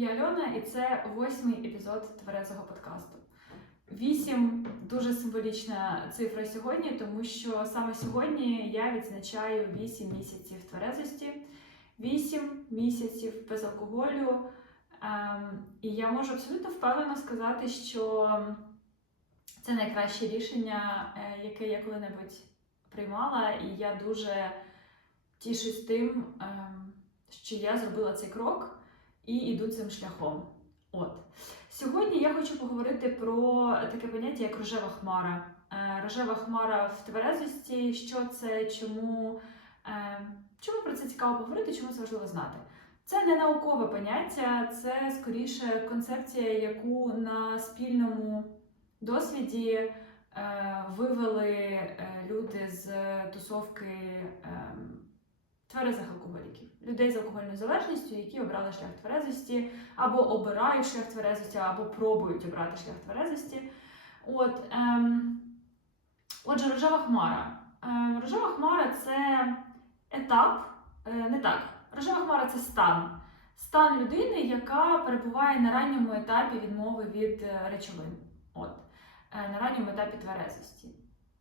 Я Альона, і це восьмий епізод тверезого подкасту. Вісім дуже символічна цифра сьогодні, тому що саме сьогодні я відзначаю вісім місяців тверезості, вісім місяців без алкоголю. Ем, і я можу абсолютно впевнено сказати, що це найкраще рішення, е, яке я коли-небудь приймала, і я дуже тішусь тим, ем, що я зробила цей крок і йду цим шляхом. От сьогодні я хочу поговорити про таке поняття, як рожева хмара. Е, Рожева хмара в тверезості. Що це, чому, е, чому про це цікаво поговорити, чому це важливо знати? Це не наукове поняття, це скоріше концепція, яку на спільному досвіді е, вивели люди з тусовки ем, тверезих алкоголіків, людей з алкогольною залежністю, які обрали шлях тверезості, або обирають шлях тверезості, або пробують обрати шлях тверезості. От, ем, отже, рожева хмара. Е, рожева хмара це етап, е, не так. Рожева хмара це стан. Стан людини, яка перебуває на ранньому етапі відмови від е, речовин. От, е, на ранньому етапі тверезості.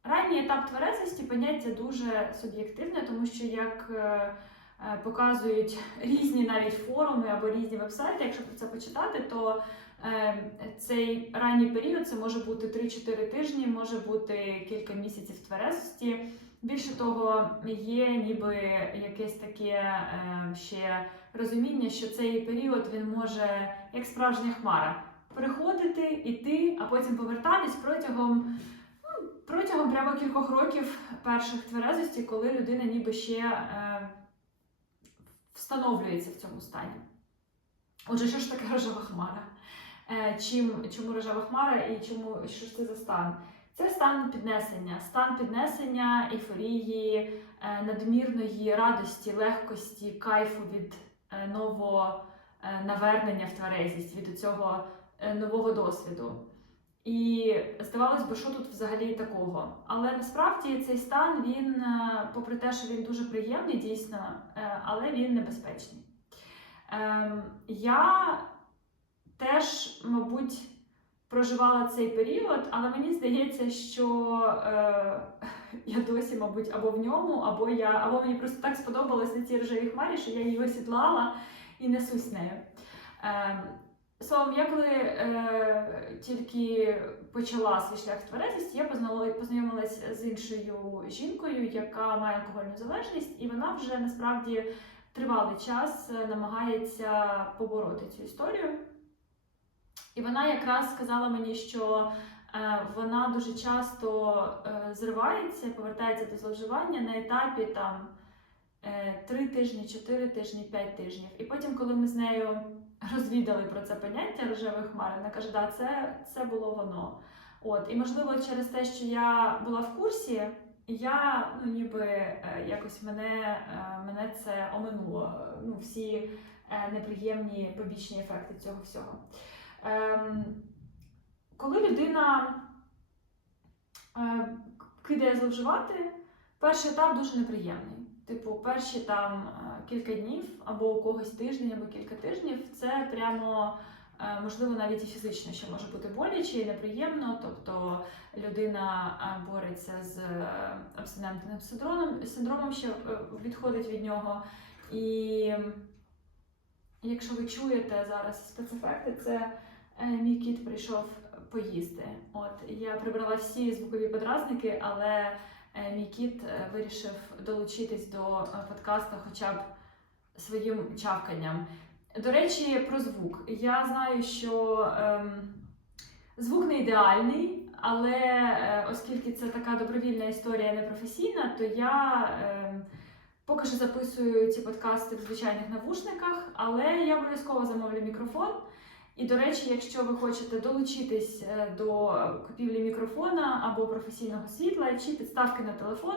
Ранній етап тверезості поняття дуже суб'єктивне, тому що як е, е, показують різні навіть форуми або різні вебсайти, якщо про це почитати, то е, цей ранній період це може бути 3-4 тижні, може бути кілька місяців тверезості. Більше того, є ніби якесь таке ще розуміння, що цей період він може, як справжня хмара, приходити, іти, а потім повертатись протягом протягом прямо кількох років перших тверезості, коли людина ніби ще е, встановлюється в цьому стані. Отже, що ж таке рожева хмара? Е, чим, чому рожева хмара і чому що ж це за стан? Це стан піднесення, стан піднесення, ейфорії, е, надмірної радості, легкості, кайфу від е, нового е, навернення в тверезість, від цього е, нового досвіду. І здавалось би, що тут взагалі такого. Але насправді цей стан, він, е, попри те, що він дуже приємний, дійсно, е, але він небезпечний. Ем, Я теж, мабуть, проживала цей період, але мені здається, що е, я досі, мабуть, або в ньому, або я, або мені просто так сподобалось на цій рожевій хмарі, що я її осідлала і несусь нею. Ем, Словом, я коли е, тільки почала свій шлях тверезості, я познайомилась з іншою жінкою, яка має алкогольну залежність, і вона вже насправді тривалий час е, намагається побороти цю історію. І вона якраз сказала мені, що е, вона дуже часто е, зривається, повертається до зловживання на етапі там е, 3 тижні, 4 тижні, 5 тижнів. І потім, коли ми з нею розвідали про це поняття рожевої хмари. Вона каже, да, це, це було воно. От, і можливо, через те, що я була в курсі, я ну, ніби е, якось мене, е, мене це оминуло. Ну, всі е, неприємні побічні ефекти цього всього. Ем, коли людина кидає зловживати, перший етап дуже неприємний. Типу, перші там е, кілька днів, або у когось тиждень, або кілька тижнів, це прямо е, можливо навіть і фізично ще може бути боляче і неприємно. Тобто людина е, бореться з абстинентним синдромом, синдромом ще відходить від нього. І якщо ви чуєте зараз спецефекти, це мій кіт прийшов поїсти. От я прибрала всі звукові подразники, але мій кіт е, вирішив долучитись до е, подкасту хоча б своїм чавканням. До речі, про звук. Я знаю, що ем, звук не ідеальний, але е, оскільки це така добровільна історія непрофесійна, то я ем, поки що записую ці подкасти в звичайних навушниках, але я обов'язково замовлю мікрофон. І, до речі, якщо ви хочете долучитись е, до купівлі мікрофона або професійного світла, чи підставки на телефон,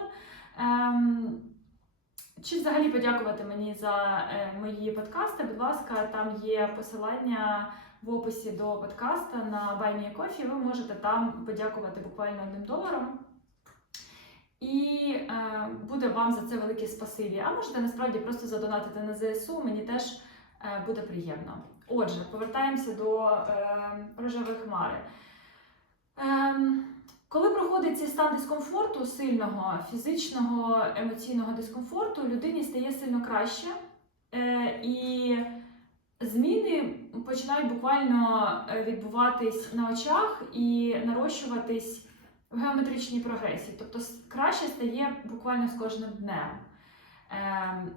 ем, чи взагалі подякувати мені за е, мої подкасти, будь ласка, там є посилання в описі до подкаста на Buy Me Ви можете там подякувати буквально одним доларом. І е, буде вам за це велике спасибі. А можете насправді просто задонатити на ЗСУ. Мені теж буде приємно. Отже, повертаємося до е, рожевої хмари. Ем, коли проходить цей стан дискомфорту, сильного фізичного, емоційного дискомфорту, людині стає сильно краще. Е, і зміни починають буквально е, відбуватись на очах і нарощуватись в геометричній прогресії. Тобто краще стає буквально з кожним днем. Ем,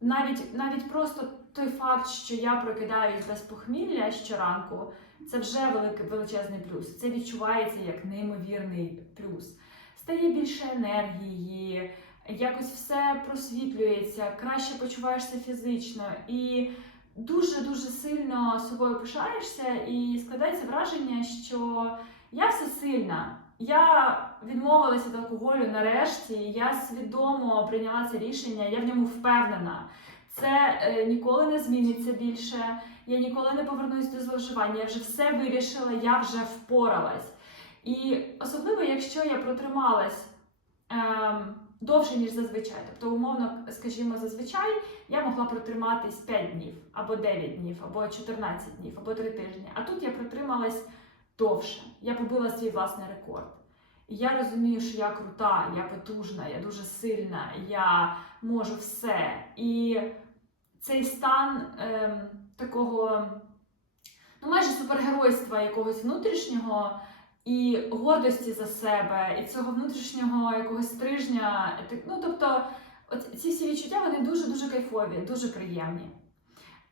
навіть, навіть просто той факт, що я прокидаюсь без похмілля щоранку, це вже великий величезний плюс. Це відчувається як неймовірний плюс. Стає більше енергії, якось все просвітлюється, краще почуваєшся фізично і дуже дуже сильно собою пишаєшся, і складається враження, що я всесильна. Я відмовилася від алкоголю нарешті. Я свідомо прийняла це рішення, я в ньому впевнена. Це е, ніколи не зміниться більше. Я ніколи не повернусь до зловживання. Я вже все вирішила, я вже впоралась. І особливо, якщо я протрималась ем, довше, ніж зазвичай. Тобто, умовно, скажімо, зазвичай я могла протриматись 5 днів, або 9 днів, або 14 днів, або 3 тижні. А тут я протрималась довше. Я побила свій власний рекорд. Я розумію, що я крута, я потужна, я дуже сильна, я можу все. І цей стан ем, такого, ну майже супергеройства якогось внутрішнього і гордості за себе, і цього внутрішнього якогось стрижня. Ну, тобто, от ці всі відчуття вони дуже дуже кайфові, дуже приємні.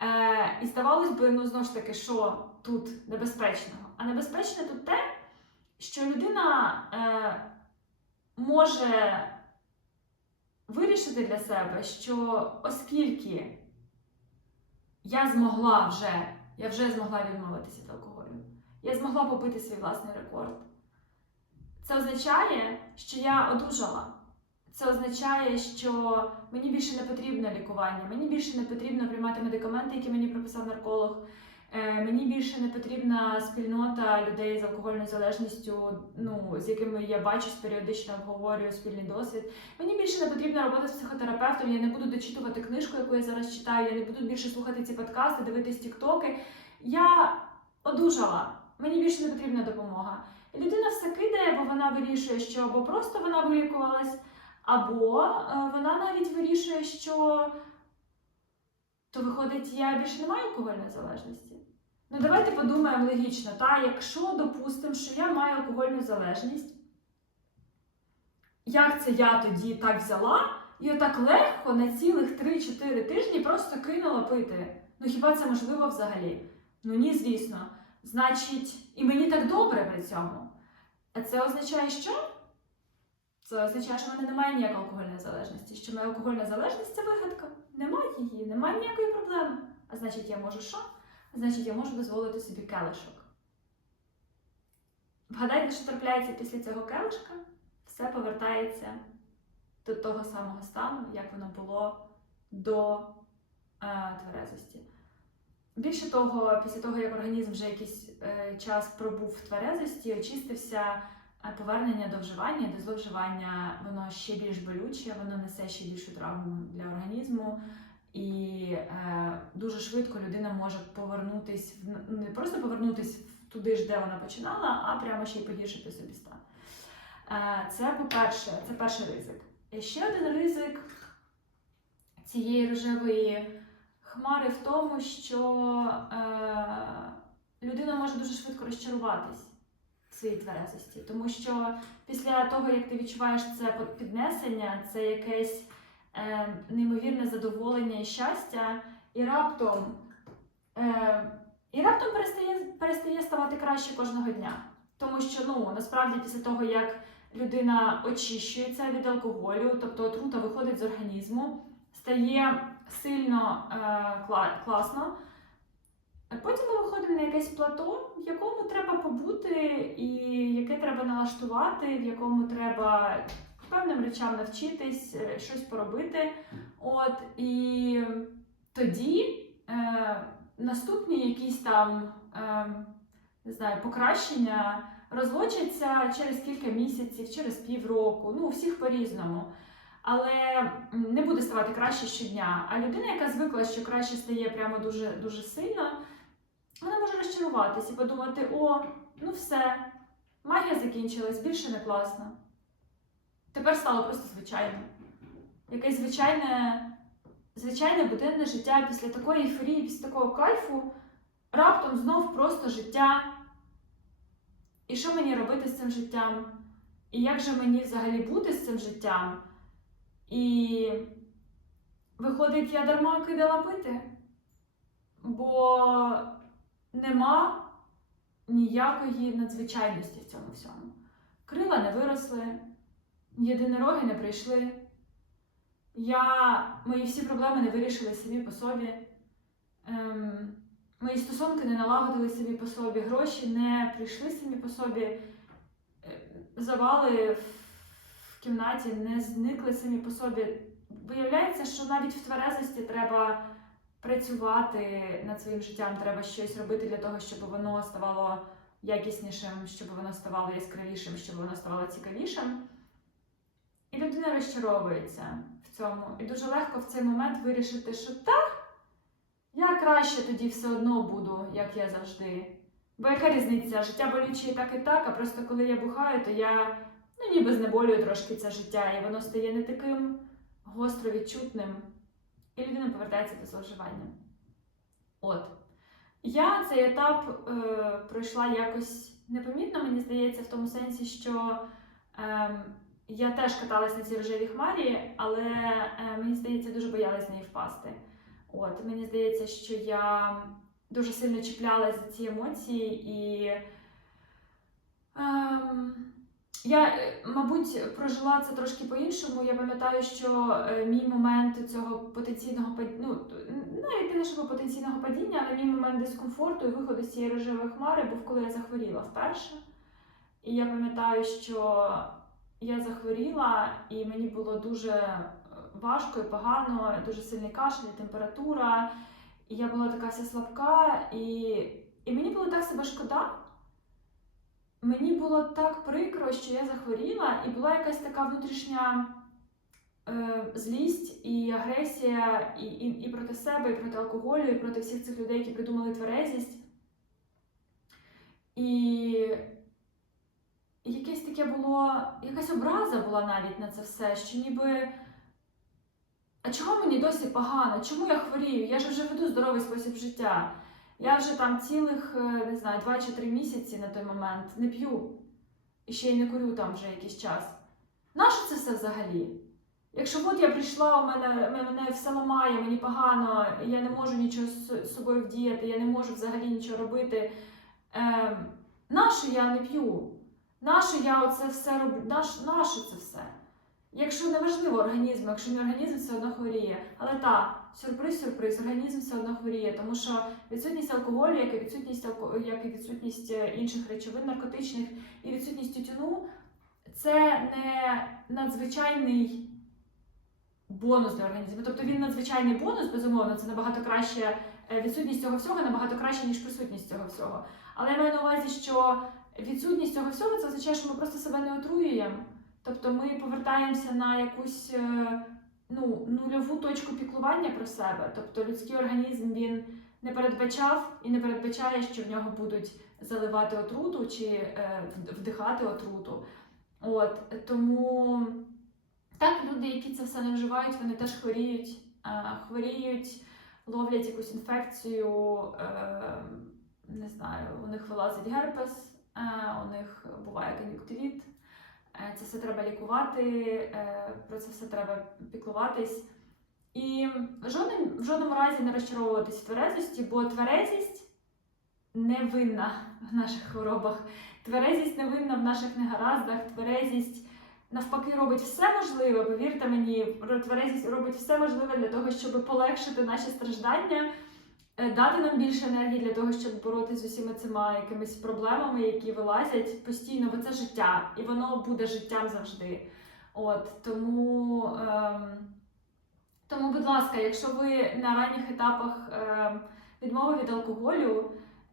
Е, і здавалось би, ну знову ж таки, що тут небезпечного? А небезпечне тут те, що людина е, може вирішити для себе, що оскільки я змогла вже, я вже змогла відмовитися від алкоголю, я змогла побити свій власний рекорд. Це означає, що я одужала. Це означає, що мені більше не потрібно лікування, мені більше не потрібно приймати медикаменти, які мені прописав нарколог. Е, Мені більше не потрібна спільнота людей з алкогольною залежністю, ну з якими я бачусь, періодично обговорюю спільний досвід. Мені більше не потрібна робота з психотерапевтом. Я не буду дочитувати книжку, яку я зараз читаю. Я не буду більше слухати ці подкасти, дивитись тіктоки. Я одужала. Мені більше не потрібна допомога. І людина все кидає, бо вона вирішує, що або просто вона вилікувалась, або е, вона навіть вирішує, що то виходить, я більше не маю алкогольної залежності. Ну давайте подумаємо логічно, та якщо допустимо, що я маю алкогольну залежність, як це я тоді так взяла і отак легко на цілих 3-4 тижні просто кинула пити? Ну хіба це можливо взагалі? Ну ні, звісно. Значить, і мені так добре при цьому. А це означає, що? Це означає, що в мене немає ніякої алкогольної залежності. Що моя алкогольна залежність це вигадка. Її, немає ніякої проблеми. А значить, я можу що? А Значить, я можу дозволити собі келишок. Вгадайте, що трапляється після цього келишка, все повертається до того самого стану, як воно було до е, тверезості. Більше того, після того, як організм вже якийсь е, час пробув в тверезості, очистився повернення до вживання, до зловживання, воно ще більш болюче, воно несе ще більшу травму для організму. І е, дуже швидко людина може повернутись не просто повернутись туди ж, де вона починала, а прямо ще й погіршити собі стан. Е, це по-перше, це перший ризик. І ще один ризик цієї рожевої хмари в тому, що е, людина може дуже швидко розчаруватись в своїй тверезості, тому що після того, як ти відчуваєш це піднесення, це якесь е, неймовірне задоволення і щастя, і раптом, е, і раптом перестає, перестає ставати краще кожного дня. Тому що ну, насправді після того, як людина очищується від алкоголю, тобто отрута виходить з організму, стає сильно е, класно. Потім ми виходимо на якесь плато, в якому треба побути, і яке треба налаштувати, в якому треба певним речам навчитись, е, щось поробити. От і тоді е, наступні якісь там е, не знаю, покращення розлочаться через кілька місяців, через півроку. Ну, у всіх по-різному. але не буде ставати краще щодня. А людина, яка звикла, що краще стає прямо дуже, дуже сильно, вона може розчаруватися і подумати: о, ну все, магія закінчилась, більше не класно. Тепер стало просто звичайно. Якесь звичайне, звичайне буденне життя після такої ейфорії, після такого кайфу, раптом знов просто життя. І що мені робити з цим життям? І як же мені взагалі бути з цим життям? І виходить, я дарма кидала пити, бо нема ніякої надзвичайності в цьому всьому. Крила не виросли, єдинороги не прийшли. Я мої всі проблеми не вирішили самі по собі. Ем, мої стосунки не налагодили самі по собі, гроші не прийшли самі по собі, е, завали в кімнаті не зникли самі по собі. Виявляється, що навіть в тверезості треба працювати над своїм життям, треба щось робити для того, щоб воно ставало якіснішим, щоб воно ставало яскравішим, щоб воно ставало цікавішим. Людина розчаровується в цьому. І дуже легко в цей момент вирішити, що так, я краще тоді все одно буду, як я завжди. Бо яка різниця? Життя болюче і так і так, а просто коли я бухаю, то я ну, ніби знеболюю трошки це життя, і воно стає не таким гостро відчутним. І людина повертається до зловживання. От. Я цей етап е, пройшла якось непомітно, мені здається, в тому сенсі, що е, я теж каталась на цій рожевій хмарі, але е, мені здається, дуже боялась з неї впасти. От, мені здається, що я дуже сильно чіплялась за ці емоції, і ем, я, е, мабуть, прожила це трошки по-іншому. Я пам'ятаю, що е, мій момент цього потенційного ну, навіть не щоб потенційного падіння, але мій момент дискомфорту і виходу з цієї рожевої хмари був, коли я захворіла вперше. І я пам'ятаю, що я захворіла, і мені було дуже е, важко і погано, дуже сильний кашель, температура. І я була така вся слабка, і, і мені було так себе шкода. Мені було так прикро, що я захворіла, і була якась така внутрішня е, злість і агресія і, і, і проти себе, і проти алкоголю, і проти всіх цих людей, які придумали тверезість. І якесь таке було, якась образа була навіть на це все, що ніби. А чого мені досі погано? Чому я хворію? Я ж вже веду здоровий спосіб життя. Я вже там цілих, е, не знаю, 2 чи 3 місяці на той момент не п'ю. І ще й не курю там вже якийсь час. Нащо це все взагалі? Якщо от я прийшла, у мене, мене все ламає, мені погано, я не можу нічого з собою вдіяти, я не можу взагалі нічого робити. Е, нащо я не п'ю? Нащо я оце все роблю? Наш, нащо це все? Якщо не важливо організм, якщо не організм все одно хворіє. Але так, сюрприз-сюрприз, організм все одно хворіє, тому що відсутність алкоголю, як і відсутність як і відсутність е, інших речовин наркотичних і відсутність тютюну, це не надзвичайний бонус для організму. Тобто він надзвичайний бонус, безумовно, це набагато краще. е, Відсутність цього всього набагато краще, ніж присутність цього всього. Але я маю на увазі, що відсутність цього всього це означає, що ми просто себе не отруюємо. Тобто ми повертаємося на якусь е, ну, нульову точку піклування про себе. Тобто людський організм він не передбачав і не передбачає, що в нього будуть заливати отруту чи е, вдихати отруту. От тому так, люди, які це все не вживають, вони теж хворіють, е, хворіють, ловлять якусь інфекцію, е, не знаю, у них вилазить герпес, у них буває кон'юктивіт. Е, Це все треба лікувати, е, про це все треба піклуватись. І жодним, в жодному разі не розчаровуватись в тверезості, бо тверезість не винна в наших хворобах. Тверезість не винна в наших негараздах, тверезість навпаки робить все можливе. Повірте мені, тверезість робить все можливе для того, щоб полегшити наші страждання, е, дати нам більше енергії для того, щоб боротися з усіма цими якимись проблемами, які вилазять постійно, бо це життя, і воно буде життям завжди. От тому, ем, тому, будь ласка, якщо ви на ранніх етапах ем, відмови від алкоголю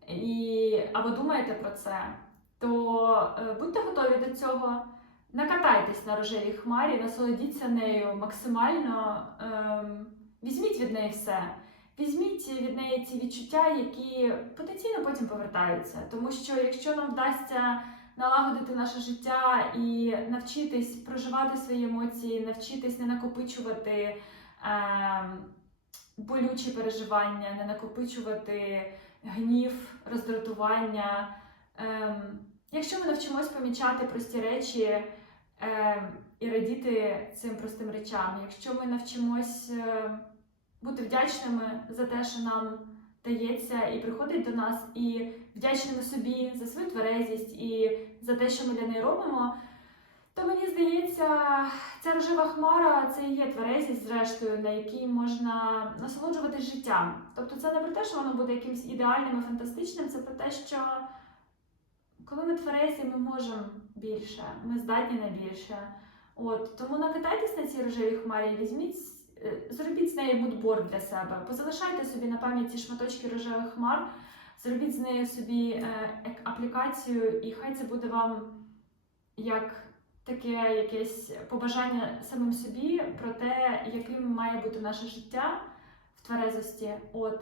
і або думаєте про це, то е, будьте готові до цього. накатайтесь на рожевій хмарі, насолодіться нею максимально. Ем, візьміть від неї все. Візьміть від неї ці відчуття, які потенційно потім повертаються. Тому що якщо нам вдасться налагодити наше життя і навчитись проживати свої емоції, навчитись не накопичувати ем, болючі переживання, не накопичувати гнів, роздратування. Ем, якщо ми навчимось помічати прості речі ем, і радіти цим простим речам, якщо ми навчимось е, бути вдячними за те, що нам дається і приходить до нас, і вдячними собі за свою тверезість і за те, що ми для неї робимо, то мені здається, ця рожева хмара це і є тверезість, зрештою, на якій можна насолоджуватись життям. Тобто це не про те, що воно буде якимось ідеальним і фантастичним, це про те, що коли ми тверезі, ми можемо більше, ми здатні на більше. От тому накатайтесь на цій рожевій хмарі, візьміть, зробіть з неї мудборд для себе, позалишайте собі на пам'яті шматочки рожевих хмар, зробіть з нею собі е, аплікацію, і хай це буде вам як таке якесь побажання самим собі про те, яким має бути наше життя в тверезості. От.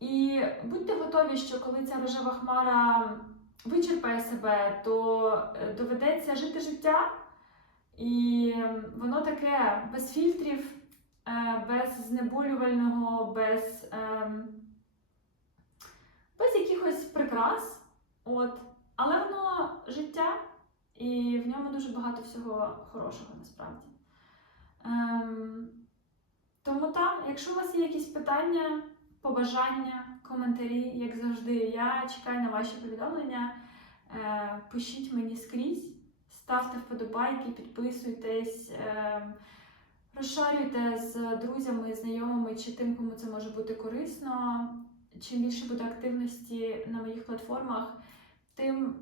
І будьте готові, що коли ця рожева хмара вичерпає себе, то е, доведеться жити життя. І воно таке без фільтрів, е, без знеболювального, без, ем, без якихось прикрас. От. Але воно життя, і в ньому дуже багато всього хорошого насправді. Ем, тому так, якщо у вас є якісь питання, побажання, коментарі, як завжди, я чекаю на ваші повідомлення. Е, пишіть мені скрізь, ставте вподобайки, підписуйтесь, е, розшарюйте з друзями, знайомими чи тим, кому це може бути корисно. Чим більше буде активності на моїх платформах, тим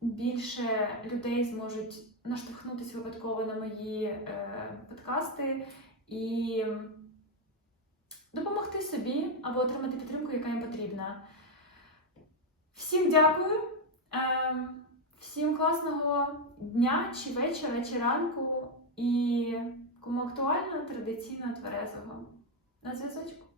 більше людей зможуть наштовхнутися випадково на мої е, подкасти і допомогти собі або отримати підтримку, яка їм потрібна. Всім дякую, е, всім класного дня чи вечора, чи ранку, і кому актуально, традиційно тверезого. На зв'язочку.